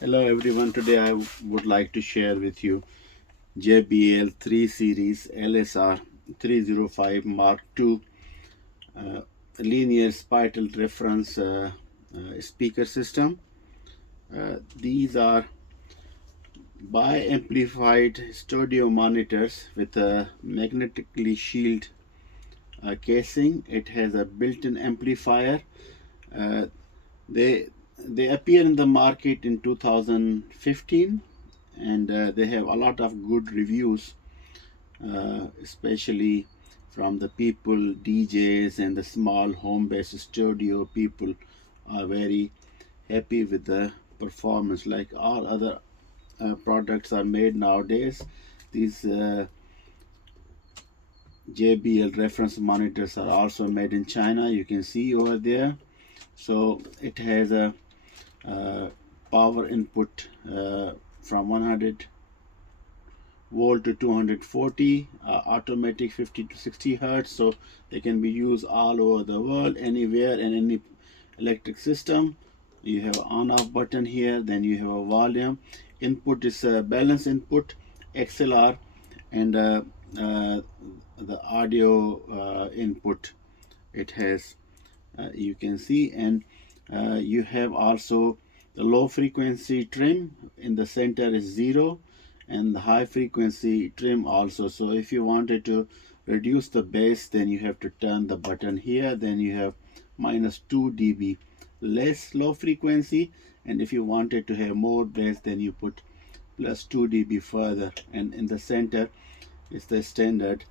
Hello everyone, today I would like to share with you JBL 3 Series LSR305 Mark II uh, linear Spital reference speaker system. These are bi-amplified studio monitors with a magnetically shielded casing. It has a built-in amplifier. Uh, they they appear in the market in 2015 and they have a lot of good reviews, especially from the people, DJs, and the small home-based studio people are very happy with the performance. Like all other products are made nowadays, these JBL reference monitors are also made in China. You can see over there. So it has a power input from 100 volt to 240, automatic 50 to 60 hertz, so they can be used all over the world, anywhere, and any electric system. You have an on off button here, then you have a volume input is a balance input, XLR, and the audio input it has, you can see. And you have also the low frequency trim. In the center is 0, and the high frequency trim also. So if you wanted to reduce the bass, then you have to turn the button here. Then you have -2 dB less low frequency, and if you wanted to have more bass, then you put +2 dB further. And in the center is the standard.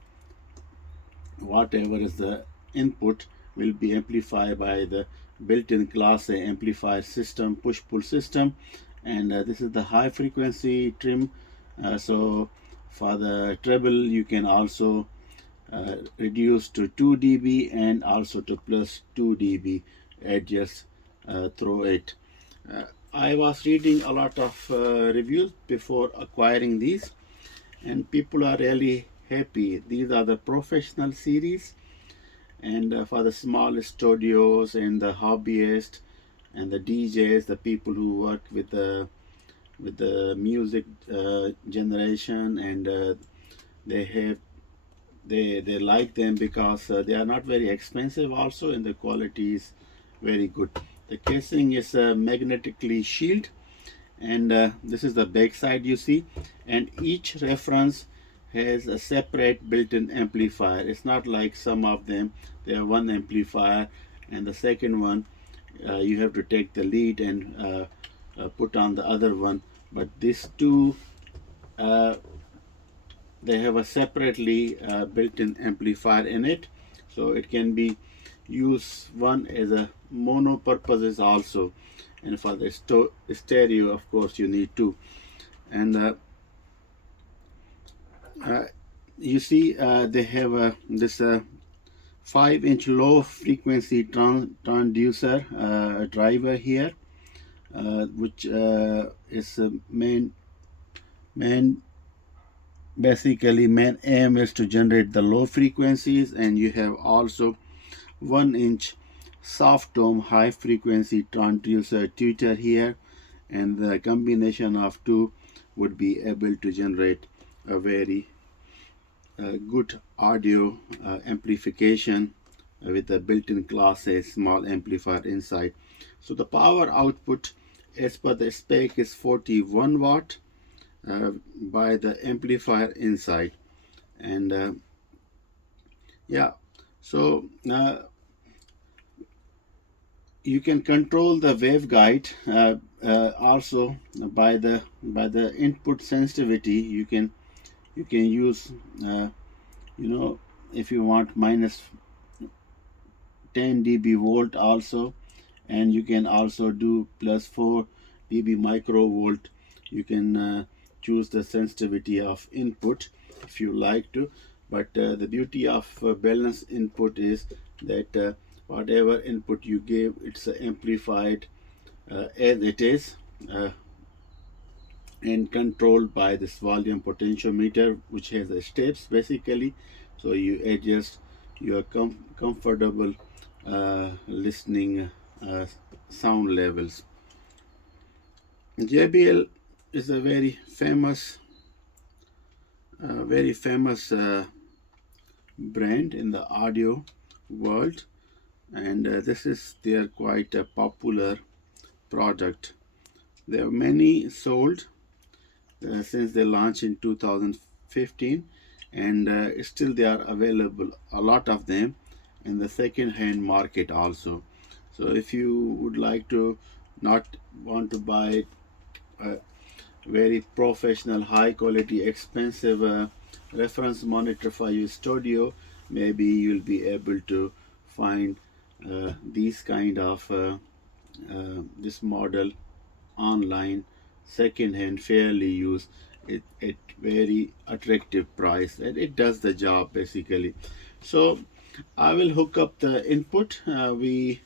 Whatever is the input will be amplified by the built-in Class A amplifier system, push-pull system. And this is the high frequency trim. So for the treble, you can also reduce to 2 dB and also to +2 dB, adjust through it. I was reading a lot of reviews before acquiring these, and people are really happy. These are the professional series, and for the small studios and the hobbyists and the DJs, the people who work with the music generation, and they have they like them because they are not very expensive also, and the quality is very good. The casing is magnetically shielded, and this is the back side, you see, and each reference has a separate built-in amplifier. It's not like some of them, they have one amplifier, and the second one you have to take the lead and put on the other one. But these two, uh, they have a separately built-in amplifier in it, so it can be used one as a mono purposes also, and for the stereo, of course, you need two. And uh, you see they have this 5-inch low frequency transducer driver here, which is main basically main aim is to generate the low frequencies. And you have also 1-inch soft dome high frequency transducer tweeter here, and the combination of two would be able to generate a very good audio amplification with a built-in Class A small amplifier inside. So the power output as per the spec is 41 watt by the amplifier inside. And yeah, so you can control the waveguide also by the input sensitivity. You can use if you want -10 dB volt also, and you can also do +4 dB microvolt. You can choose the sensitivity of input if you like to, but the beauty of balance input is that whatever input you give, it's amplified as it is, and controlled by this volume potentiometer, which has steps basically. So you adjust your comfortable listening sound levels. JBL is a very famous brand in the audio world, and this is their quite a popular product. There are many sold since they launched in 2015, and still they are available, a lot of them, in the second hand market also. So if you would like to not want to buy a very professional, high quality, expensive reference monitor for your studio, maybe you'll be able to find these kind of this model online, second hand, fairly used, it at very attractive price, and it does the job basically. So I will hook up the input. We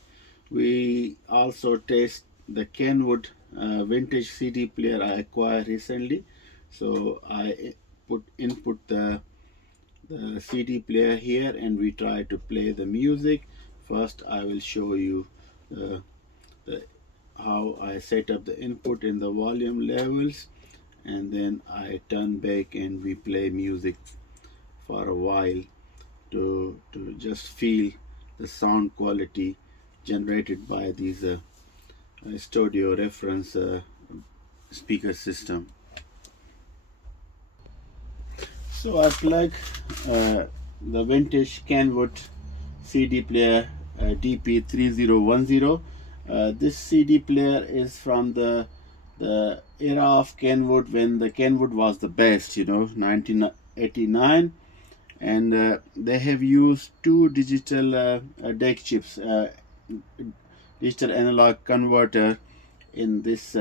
also test the Kenwood vintage CD player I acquired recently. So I input the CD player here, and we try to play the music. First I will show you the how I set up the input in the volume levels, and then I turn back and we play music for a while to just feel the sound quality generated by these studio reference speaker system. So I plug the vintage Kenwood CD player DP3010. This CD player is from the era of Kenwood, when the Kenwood was the best, 1989, and they have used two digital deck chips, digital analog converter in this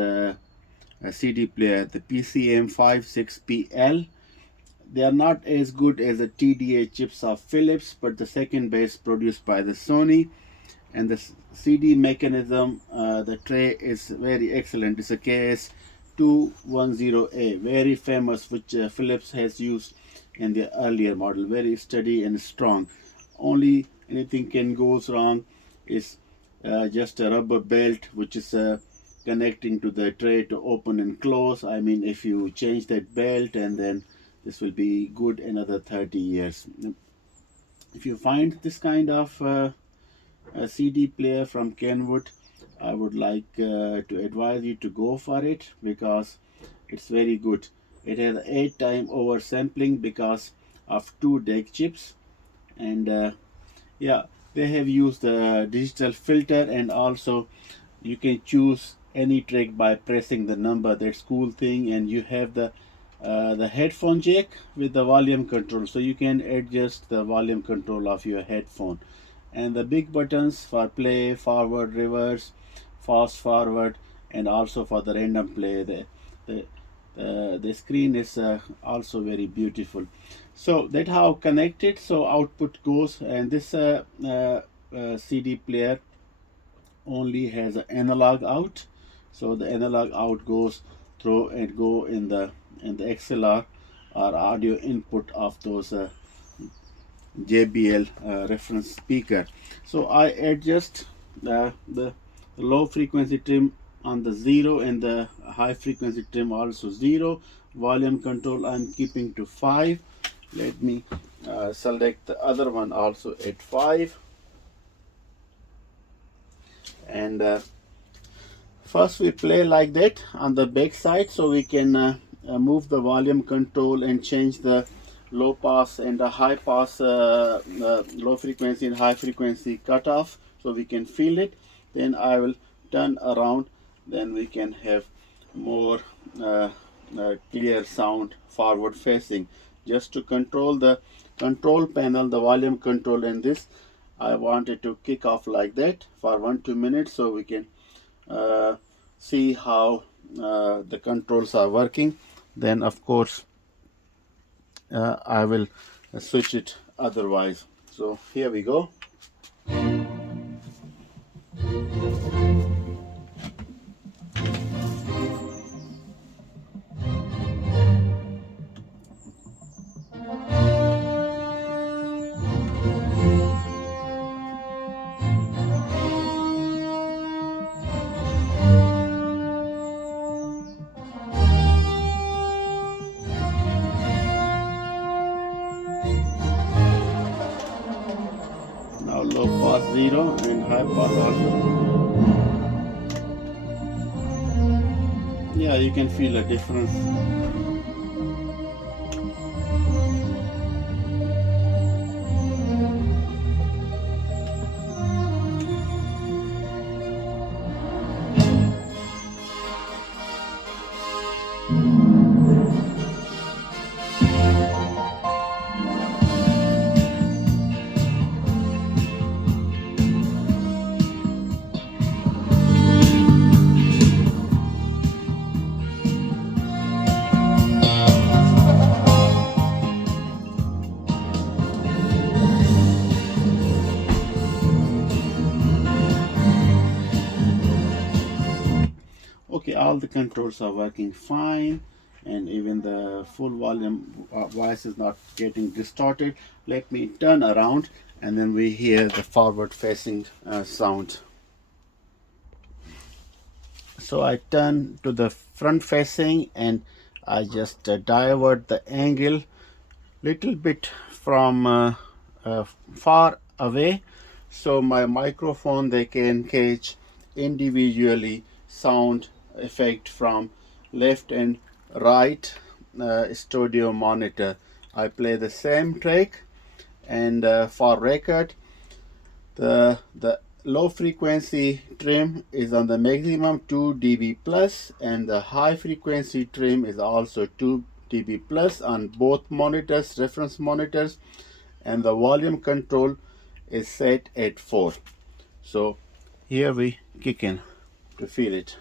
CD player, the PCM56PL. They are not as good as the TDA chips of Philips, but the second best produced by the Sony. And the CD mechanism, the tray is very excellent. It's a KS210A, very famous, which Philips has used in the earlier model. Very steady and strong. Only anything can goes wrong is just a rubber belt, which is connecting to the tray to open and close. I mean, if you change that belt, and then this will be good another 30 years. If you find this kind of a CD player from Kenwood, I would like to advise you to go for it, because it's very good. It has 8-time oversampling because of two deck chips, and yeah, they have used the digital filter, and also you can choose any track by pressing the number. That's cool thing. And you have the headphone jack with the volume control, so you can adjust the volume control of your headphone, and the big buttons for play, forward, reverse, fast forward, and also for the random play. The screen is also very beautiful. So that how connected. So output goes, and this CD player only has an analog out. So the analog out goes through and go in the XLR or audio input of those JBL reference speaker. So I adjust the low frequency trim on the 0, and the high frequency trim also 0. Volume control I'm keeping to 5. Let me select the other one also at 5. And first we play like that on the back side, so we can move the volume control and change the low pass and the high pass, low frequency and high frequency cutoff, so we can feel it. Then I will turn around, then we can have more clear sound forward facing. Just to control the control panel, the volume control, and this I wanted to kick off like that for 1-2 minutes, so we can see how the controls are working. Then of course I will switch it otherwise. So here we go. 0 and high pass also. Yeah, you can feel a difference. Okay, all the controls are working fine, and even the full volume voice is not getting distorted. Let me turn around and then we hear the forward facing sound. So I turn to the front facing and I just divert the angle little bit from far away, so my microphone they can catch individually sound effect from left and right studio monitor. I play the same track, and for record the low frequency trim is on the maximum 2 dB plus, and the high frequency trim is also 2 dB plus on both monitors, reference monitors, and the volume control is set at 4. So here we kick in to feel it.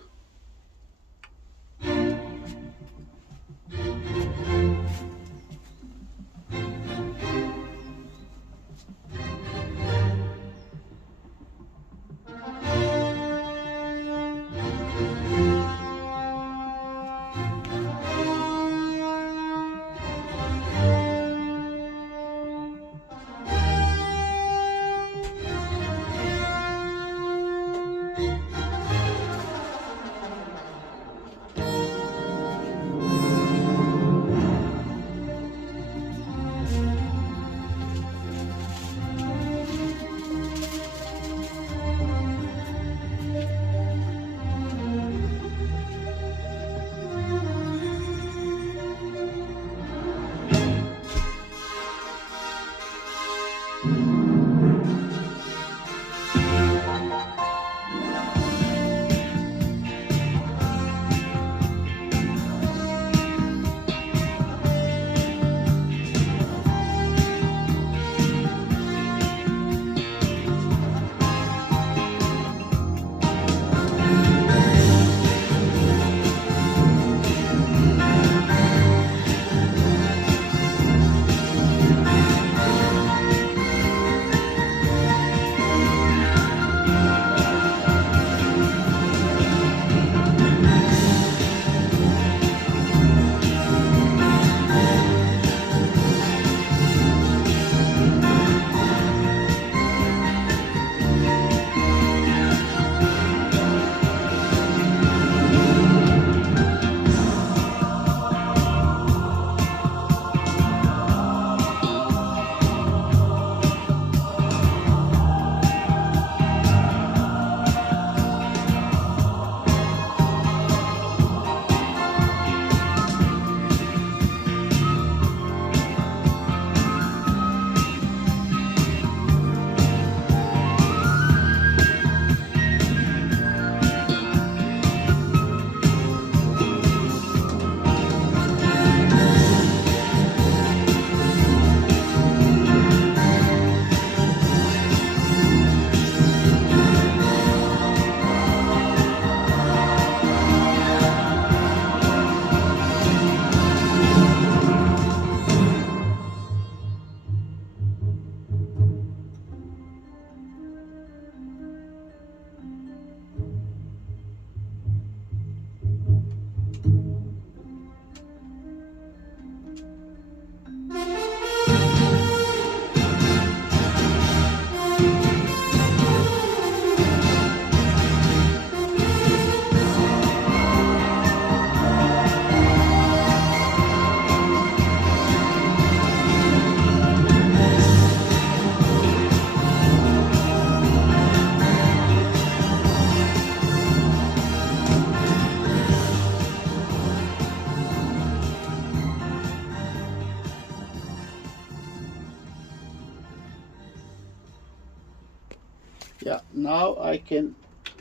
now I can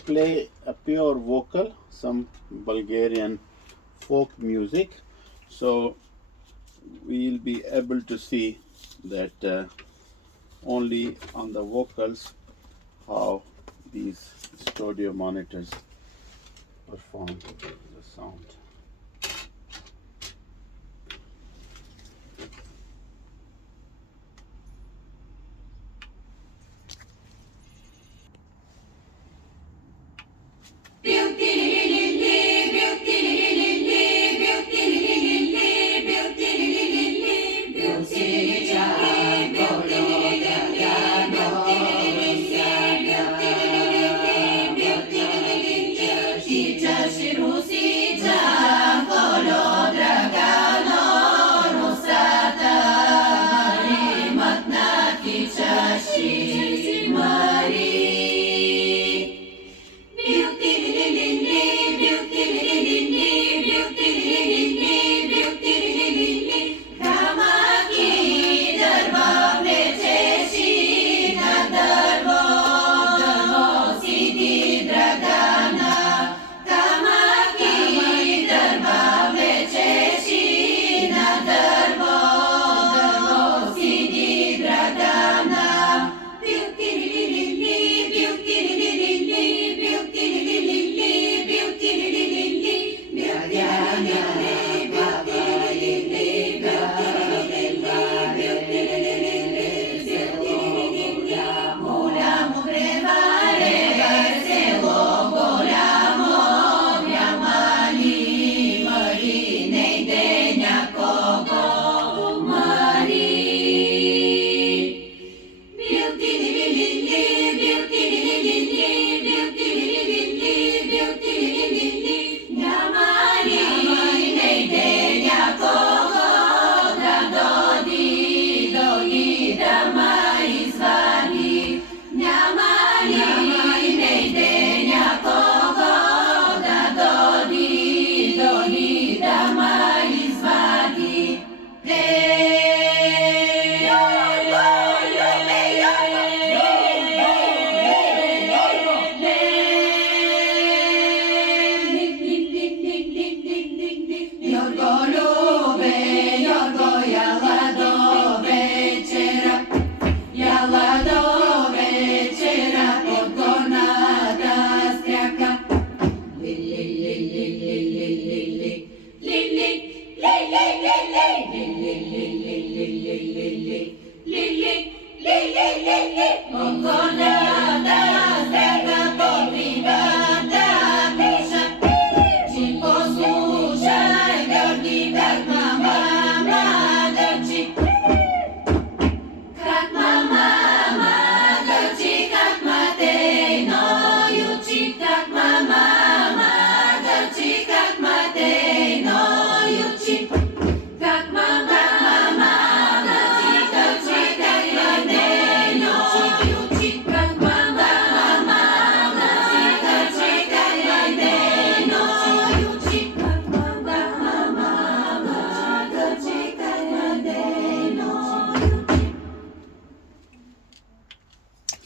play a pure vocal, some Bulgarian folk music. So we'll be able to see that only on the vocals how these studio monitors perform the sound.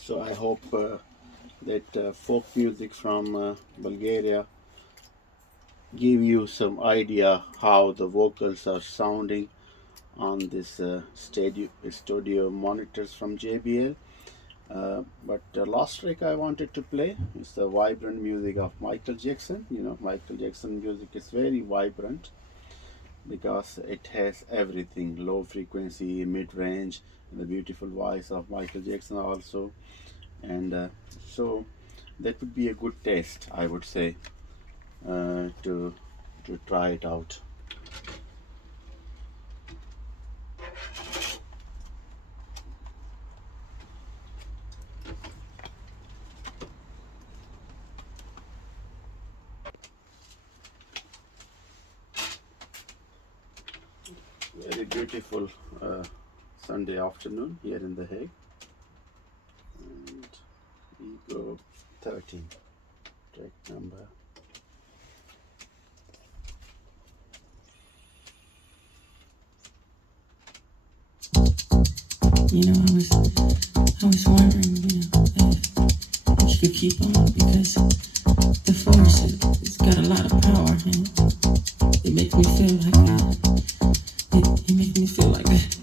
So I hope that folk music from Bulgaria give you some idea how the vocals are sounding on this studio monitors from JBL. But the last track I wanted to play is the vibrant music of Michael Jackson. You know, Michael Jackson music is very vibrant because it has everything: low frequency, mid range, and the beautiful voice of Michael Jackson also. And so that would be a good test, I would say, to try it out. Very beautiful Sunday afternoon here in The Hague. And we go 13, track number. You know, I was wondering, if you could keep on because the force, it's got a lot of power and it makes me feel like it makes me feel like that.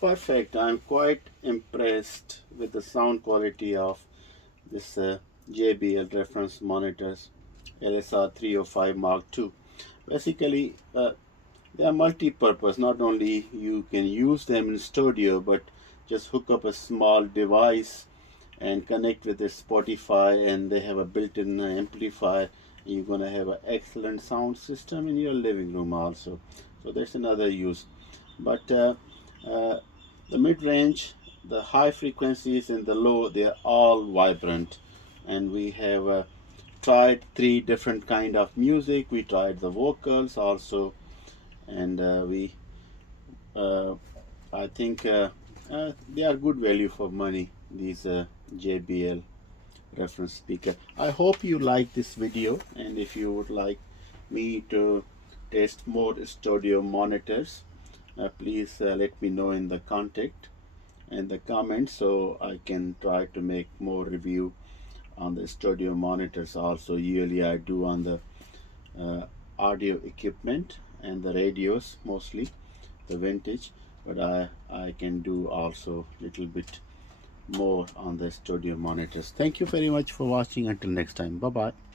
Perfect. I'm quite impressed with the sound quality of this JBL reference monitors LSR305 Mark II. Basically, they are multi-purpose. Not only you can use them in studio, but just hook up a small device and connect with the Spotify, and they have a built-in amplifier. You're gonna have an excellent sound system in your living room also. So that's another use. But uh, the mid-range, the high frequencies, and the low, they are all vibrant. And we have tried three different kind of music. We tried the vocals also, and uh, I think they are good value for money, these JBL reference speaker. I hope you like this video, and if you would like me to test more studio monitors, please let me know in the contact and the comments, so I can try to make more review on the studio monitors. Also yearly I do on the uh, audio equipment and the radios, mostly the vintage, but I can do also little bit more on the studio monitors. Thank you very much for watching. Until next time, bye bye.